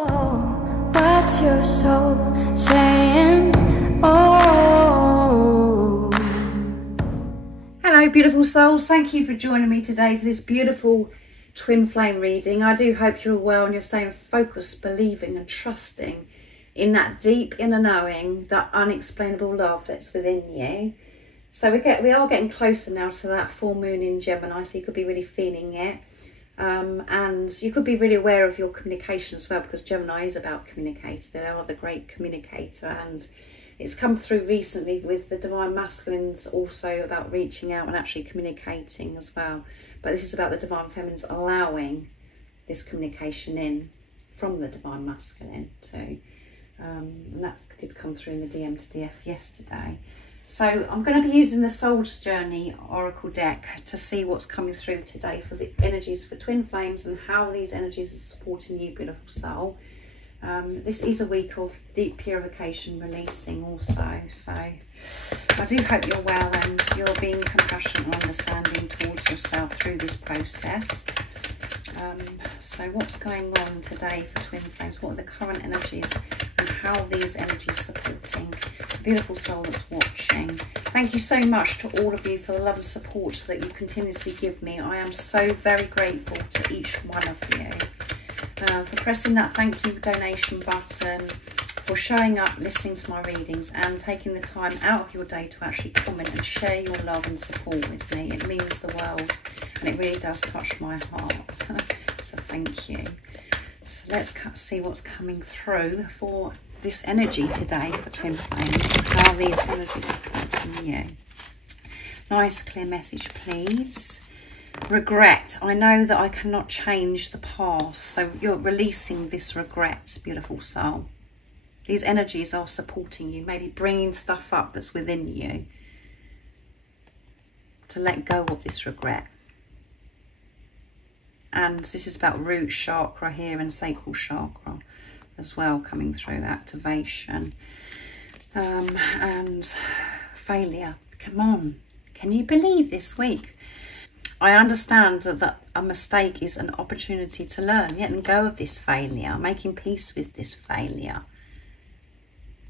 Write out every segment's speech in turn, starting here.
What's your soul saying? Oh. Hello beautiful souls, thank you for joining me today for this beautiful twin flame reading. I do hope you're all well and you're staying focused, believing and trusting in that deep inner knowing, that unexplainable love that's within you. So we are getting closer now to that full moon in Gemini, so you could be really feeling it. And you could be really aware of your communication as well, because Gemini is about communicating. They are the great communicator, and it's come through recently with the Divine Masculines also about reaching out and actually communicating as well. But this is about the Divine Feminines allowing this communication in from the Divine Masculine too. And that did come through in the DM to DF yesterday. So I'm going to be using the Soul's Journey Oracle deck to see what's coming through today for the energies for twin flames and how these energies are supporting you, beautiful soul. This is a week of deep purification, releasing also. So I do hope you're well and you're being compassionate and understanding towards yourself through this process. So what's going on today for twin flames? What are the current energies and how are these energies supporting the beautiful soul that's watching? Thank you so much to all of you for the love and support that you continuously give me. I am so very grateful to each one of you for pressing that thank you donation button, for showing up, listening to my readings and taking the time out of your day to actually comment and share your love and support with me. It means the world and it really does touch my heart. So thank you. So let's see what's coming through for this energy today for twin flames. How are these energies supporting you? Nice clear message please. Regret. I know that I cannot change the past, so you're releasing this regret, beautiful soul. These energies are supporting you, maybe bringing stuff up that's within you to let go of this regret. And this is about root chakra here and sacral chakra as well, coming through activation and failure. Come on, can you believe this week? I understand that a mistake is an opportunity to learn, letting go of this failure, making peace with this failure.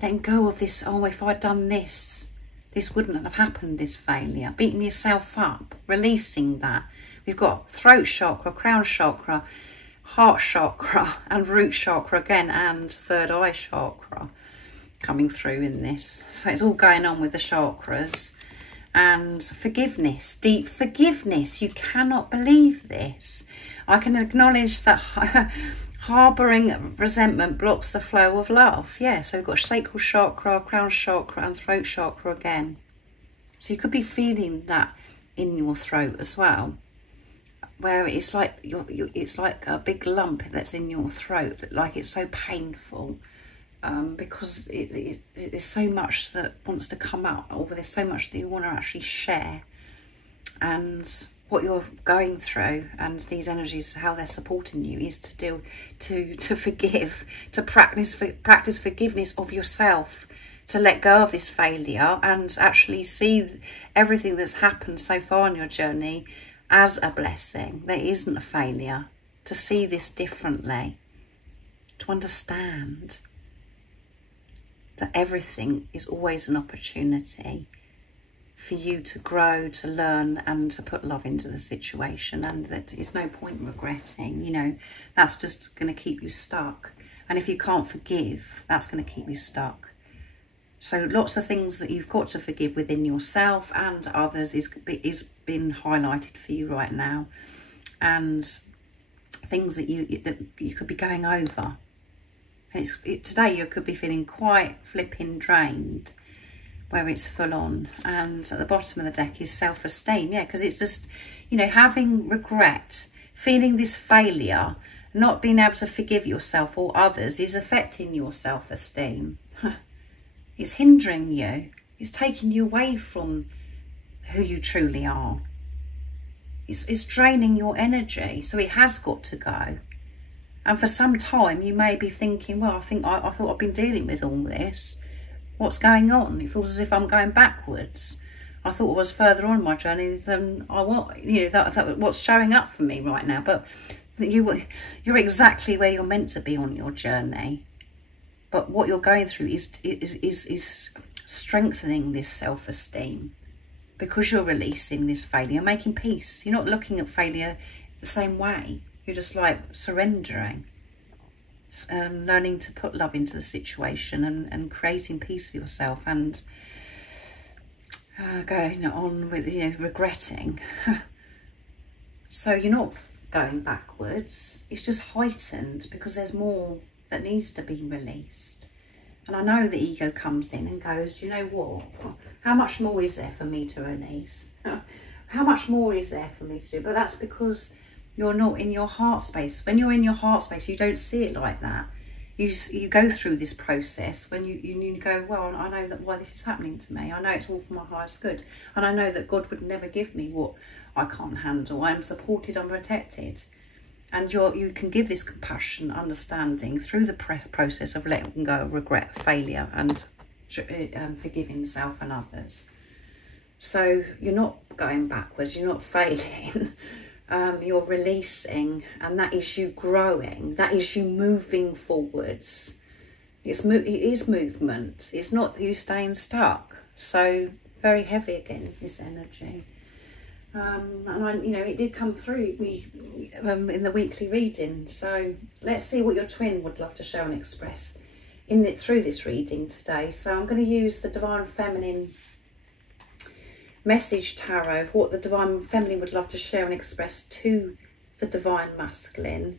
Letting go of this, oh, if I'd done this, this wouldn't have happened, this failure. Beating yourself up, releasing that. We've got throat chakra, crown chakra, heart chakra, and root chakra again, and third eye chakra coming through in this. So it's all going on with the chakras. And forgiveness, deep forgiveness. You cannot believe this. I can acknowledge that harbouring resentment blocks the flow of love. Yeah, so we've got sacral chakra, crown chakra and throat chakra again. So you could be feeling that in your throat as well, where it's like it's like a big lump that's in your throat, like it's so painful. Because there's so much that wants to come out, or there's so much that you want to actually share, and what you're going through and these energies, how they're supporting you, is to forgive, to practice forgiveness of yourself, to let go of this failure and actually see everything that's happened so far on your journey as a blessing. There isn't a failure. To see this differently, to understand that everything is always an opportunity for you to grow, to learn and to put love into the situation, and that there's no point in regretting. You know, that's just going to keep you stuck. And if you can't forgive, that's going to keep you stuck. So lots of things that you've got to forgive within yourself and others is being highlighted for you right now, and things that you could be going over. Today you could be feeling quite flipping drained, where it's full on. And at the bottom of the deck is self-esteem. Yeah, because it's just, you know, having regret, feeling this failure, not being able to forgive yourself or others is affecting your self-esteem. It's hindering you. It's taking you away from who you truly are. It's draining your energy. So it has got to go. And for some time, you may be thinking, well, I thought I've been dealing with all this. What's going on? It feels as if I'm going backwards. I thought I was further on my journey than I was, you know, that what's showing up for me right now. But You're exactly where you're meant to be on your journey. But what you're going through is strengthening this self-esteem, because you're releasing this failure, you're making peace. You're not looking at failure the same way. You're just like surrendering, learning to put love into the situation, and creating peace for yourself, and going on with, regretting. So you're not going backwards. It's just heightened because there's more that needs to be released. And I know the ego comes in and goes, do you know what? How much more is there for me to release? How much more is there for me to do? But that's because you're not in your heart space. When you're in your heart space, you don't see it like that. You go through this process when you go, well, I know that why this is happening to me. I know it's all for my highest good. And I know that God would never give me what I can't handle. I'm supported, I'm protected. And you can give this compassion, understanding through the process of letting go of regret, failure, and forgiving self and others. So you're not going backwards, you're not failing. You're releasing, and that is you growing. That is you moving forwards. It is movement. It's not you staying stuck. So very heavy again, this energy. And it did come through in the weekly reading. So let's see what your twin would love to show and express through this reading today. So I'm going to use the Divine Feminine Message Tarot of what the Divine Feminine would love to share and express to the Divine Masculine.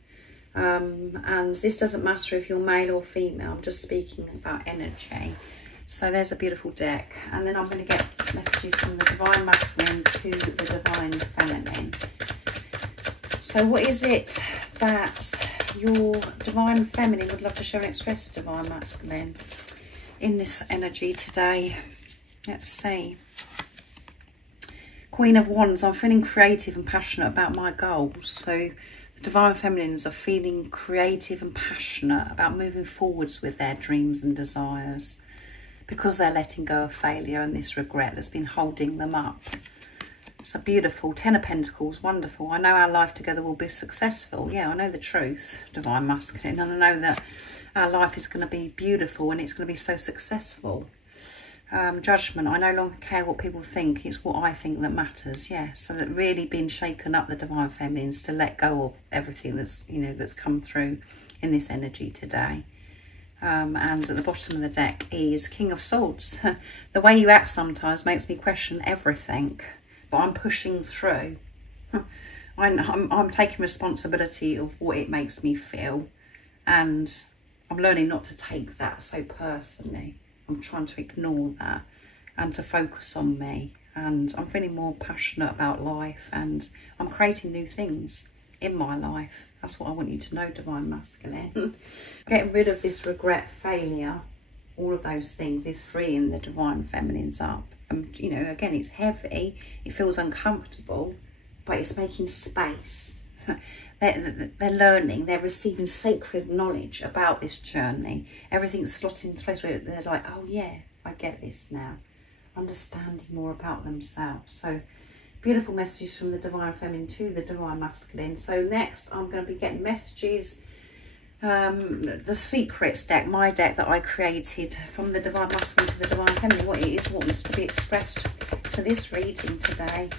And this doesn't matter if you're male or female. I'm just speaking about energy. So there's a beautiful deck, and then I'm going to get messages from the Divine Masculine to the Divine Feminine. So what is it that your Divine Feminine would love to share and express, Divine Masculine, in this energy today? Let's see. Queen of Wands, I'm feeling creative and passionate about my goals. So the Divine Feminines are feeling creative and passionate about moving forwards with their dreams and desires, because they're letting go of failure and this regret that's been holding them up. It's a beautiful Ten of Pentacles, wonderful. I know our life together will be successful. Yeah, I know the truth, Divine Masculine, and I know that our life is going to be beautiful and it's going to be so successful. Judgment, I no longer care what people think, it's what I think that matters. Yeah, so that really been shaken up, the Divine Feminines, to let go of everything that's, that's come through in this energy today. And at the bottom of the deck is King of Swords. The way you act sometimes makes me question everything, but I'm pushing through. I'm taking responsibility of what it makes me feel, and I'm learning not to take that so personally. I'm trying to ignore that and to focus on me, and I'm feeling more passionate about life, and I'm creating new things in my life. That's what I want you to know, Divine Masculine. Getting rid of this regret, failure, all of those things is freeing the Divine Feminines up. And again, it's heavy, it feels uncomfortable, but it's making space. They're learning, they're receiving sacred knowledge about this journey. Everything's slotted into place where they're like, oh yeah, I get this now. Understanding more about themselves. So beautiful messages from the Divine Feminine to the Divine Masculine. So next I'm going to be getting messages, the Secrets deck, my deck that I created, from the Divine Masculine to the Divine Feminine, what it is, what wants to be expressed for this reading today.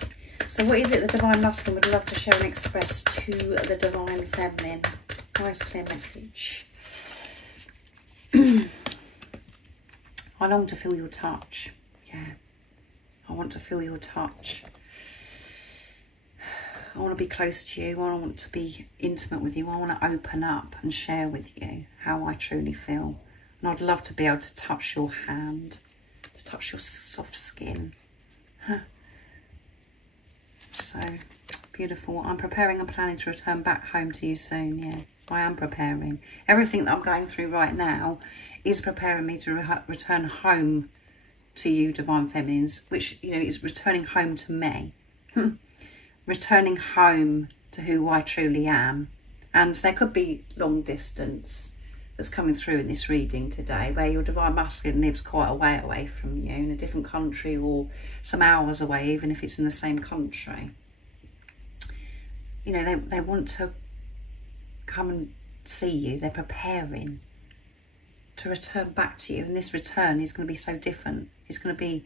So what is it the Divine Masculine would love to share and express to the Divine Feminine? Nice clear message. I long to feel your touch. Yeah, I want to feel your touch. I want to be close to you. I want to be intimate with you. I want to open up and share with you how I truly feel. And I'd love to be able to touch your hand, to touch your soft skin. So beautiful. I'm preparing and planning to return back home to you soon. Yeah, I am preparing. Everything that I'm going through right now is preparing me to return home to you, Divine Feminines, which, is returning home to me. Returning home to who I truly am. And there could be long distance that's coming through in this reading today, where your Divine Masculine lives quite a way away from you, in a different country, or some hours away, even if it's in the same country. They want to come and see you. They're preparing to return back to you, and this return is going to be so different. It's going to be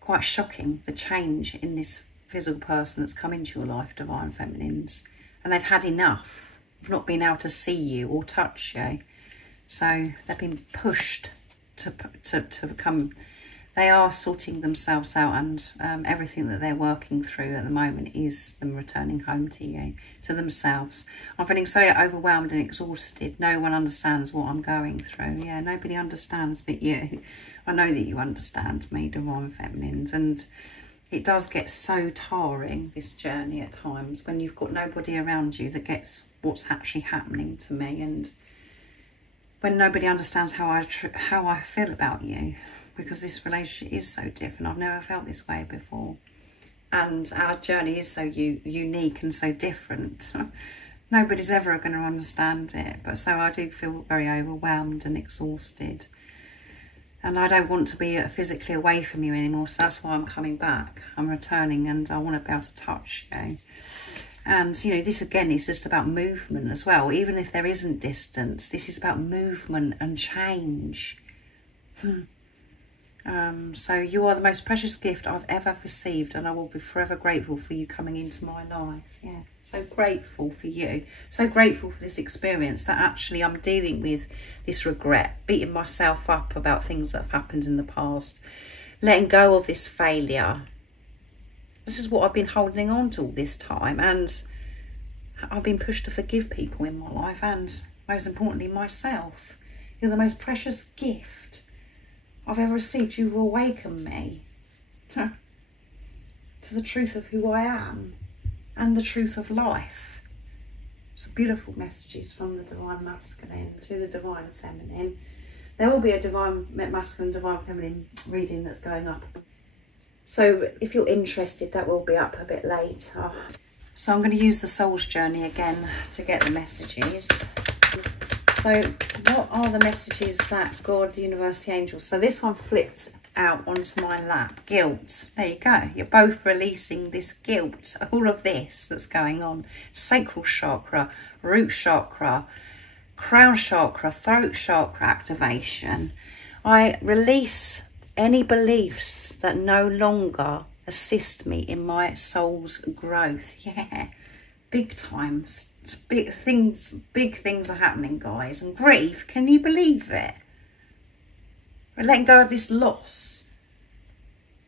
quite shocking, the change in this physical person that's come into your life, Divine Feminines, and they've had enough of not being able to see you or touch you. So they've been pushed to come. They are sorting themselves out, and everything that they're working through at the moment is them returning home to you, to themselves. I'm feeling so overwhelmed and exhausted. No one understands what I'm going through. Yeah, nobody understands but you. I know that you understand me, Divine Feminines, and it does get so tiring, this journey at times, when you've got nobody around you that gets what's actually happening to me, and when nobody understands how I feel about you. Because this relationship is so different. I've never felt this way before. And our journey is so unique and so different. Nobody's ever going to understand it. But so I do feel very overwhelmed and exhausted. And I don't want to be physically away from you anymore. So that's why I'm coming back. I'm returning, and I want to be able to touch you. And, you know, this again is just about movement as well. Even if there isn't distance, this is about movement and change. So you are the most precious gift I've ever received, and I will be forever grateful for you coming into my life. Yeah, so grateful for you, so grateful for this experience, that actually I'm dealing with this regret, beating myself up about things that have happened in the past, letting go of this failure. This is what I've been holding on to all this time, and I've been pushed to forgive people in my life, and most importantly myself. You're the most precious gift I've ever received. You will awaken me to the truth of who I am and the truth of life. Some beautiful messages from the Divine Masculine to the Divine Feminine. There will be a Divine Masculine, Divine Feminine reading that's going up. So if you're interested, that will be up a bit later. So I'm going to use the Soul's Journey again to get the messages. So what are the messages that God, the universe, the angels... So this one flipped out onto my lap. Guilt. There you go. You're both releasing this guilt. All of this that's going on. Sacral chakra, root chakra, crown chakra, throat chakra activation. I release any beliefs that no longer assist me in my soul's growth. Yeah. Big time. Big things are happening, guys. And grief, can you believe it? We're letting go of this loss.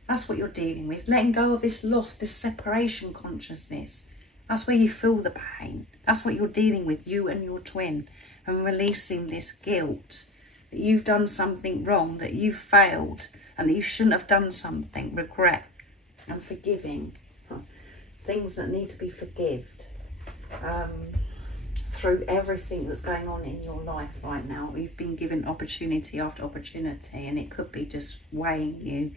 That's what you're dealing with. Letting go of this loss, this separation consciousness. That's where you feel the pain. That's what you're dealing with, you and your twin. And releasing this guilt that you've done something wrong, that you've failed, and that you shouldn't have done something. Regret and forgiving. Things that need to be forgiven. Through everything that's going on in your life right now. You've been given opportunity after opportunity, and it could be just weighing you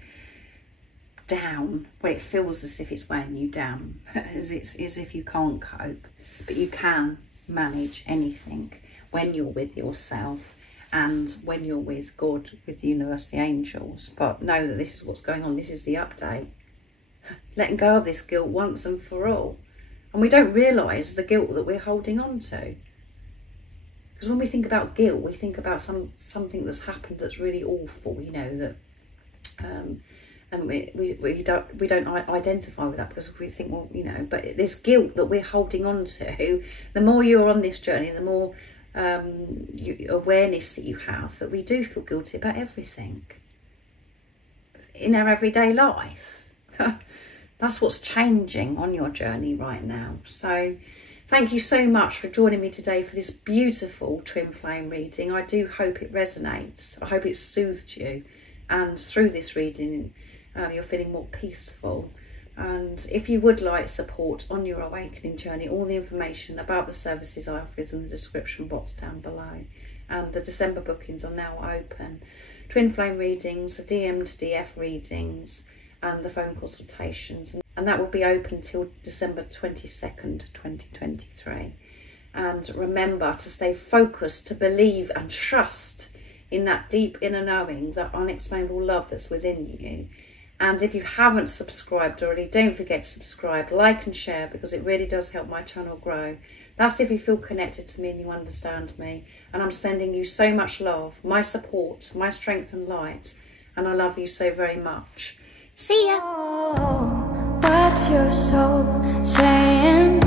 down, where it feels as if it's weighing you down, as if you can't cope. But you can manage anything when you're with yourself and when you're with God, with the universe, the angels. But know that this is what's going on. This is the update. Letting go of this guilt once and for all. And we don't realise the guilt that we're holding on to. Because when we think about guilt, we think about something that's happened that's really awful, you know, that and we don't identify with that, because we think, well, you know, but this guilt that we're holding on to, the more you're on this journey, the more awareness that you have, that we do feel guilty about everything in our everyday life. That's what's changing on your journey right now. So thank you so much for joining me today for this beautiful twin flame reading. I do hope it resonates. I hope it soothed you. And through this reading, you're feeling more peaceful. And if you would like support on your awakening journey, all the information about the services I offer is in the description box down below. And the December bookings are now open. Twin flame readings, the DM to DF readings, and the phone consultations, and that will be open till December 22nd, 2023. And remember to stay focused, to believe and trust in that deep inner knowing, that unexplainable love that's within you. And if you haven't subscribed already, don't forget to subscribe, like and share, because it really does help my channel grow. That's if you feel connected to me and you understand me. And I'm sending you so much love, my support, my strength and light. And I love you so very much. See ya. Oh, what's your soul saying?